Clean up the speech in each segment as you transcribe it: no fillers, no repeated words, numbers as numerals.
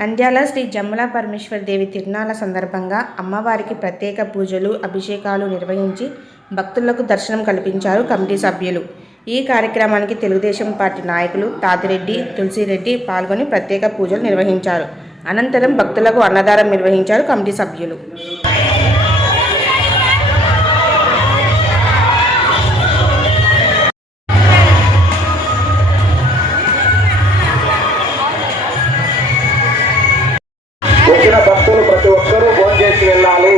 నంద్యాల శ్రీ జమ్ముల పరమేశ్వరి దేవి తిరునాళ్ల సందర్భంగా అమ్మవారికి ప్రత్యేక పూజలు, అభిషేకాలు నిర్వహించి భక్తులకు దర్శనం కల్పించారు కమిటీ సభ్యులు. ఈ కార్యక్రమానికి తెలుగుదేశం పార్టీ నాయకులు తాతిరెడ్డి, తులసిరెడ్డి పాల్గొని ప్రత్యేక పూజలు నిర్వహించారు. అనంతరం భక్తులకు అన్నదానం నిర్వహించారు కమిటీ సభ్యులు. వచ్చిన భక్తులు ప్రతి ఒక్కరూ భోజనం చేసి వెళ్ళాలి.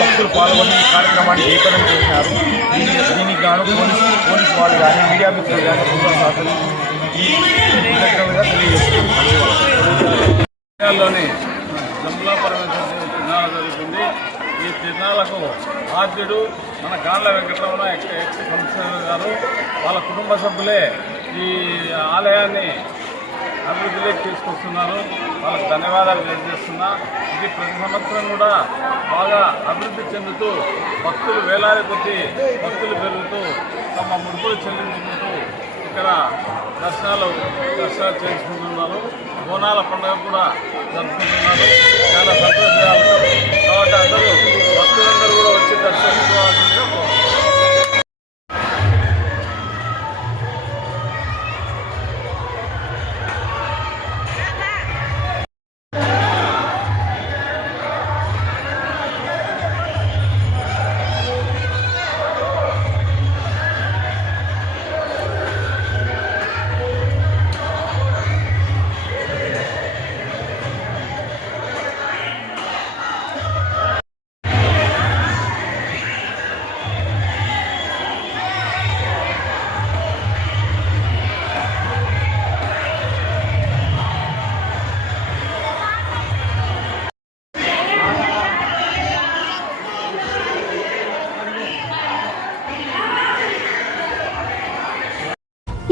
భక్తులు పాల్గొని కార్యక్రమాన్ని ఏకరం చేశారు. దీనికి గాను పోలీసు వాళ్ళు కానీ, మీడియా మిత్రులు కానీ తెలియజేస్తున్నాలోని జమ్ముల పరమేశ్వరి తిరునాళ్ళ జరుగుతుంది. ఈ తిరునాళ్లకు ఆద్యుడు మన గాండ్ల వెంకటరమణ ఎక్స్ కమిషనర్ గారు వాళ్ళ కుటుంబ సభ్యులే ఈ ఆలయాన్ని అభివృద్ధిలోకి తీసుకొస్తున్నారు. వాళ్ళకి ధన్యవాదాలు తెలియజేస్తున్నా. ఇది ప్రతి సంవత్సరం కూడా బాగా అభివృద్ధి చెందుతూ భక్తులు వేలాది కొద్దీ భక్తులు పెరుగుతూ తమ ముడుపులు చెల్లించుకుంటూ ఇక్కడ దర్శనాలు చేసుకుంటున్నారు. బోనాల పండుగ కూడా జరుపుకుంటున్నారు. చాలా సంతోషాలు. కాబట్టి అందరూ భక్తులందరూ కూడా వచ్చి దర్శించుకోవాల్సిందిగా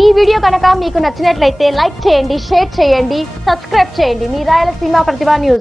ఈ వీడియో కనుక మీకు నచ్చినట్లయితే లైక్ చేయండి, షేర్ చేయండి, సబ్స్క్రైబ్ చేయండి. మీ రాయలసీమ ప్రతిభ న్యూస్.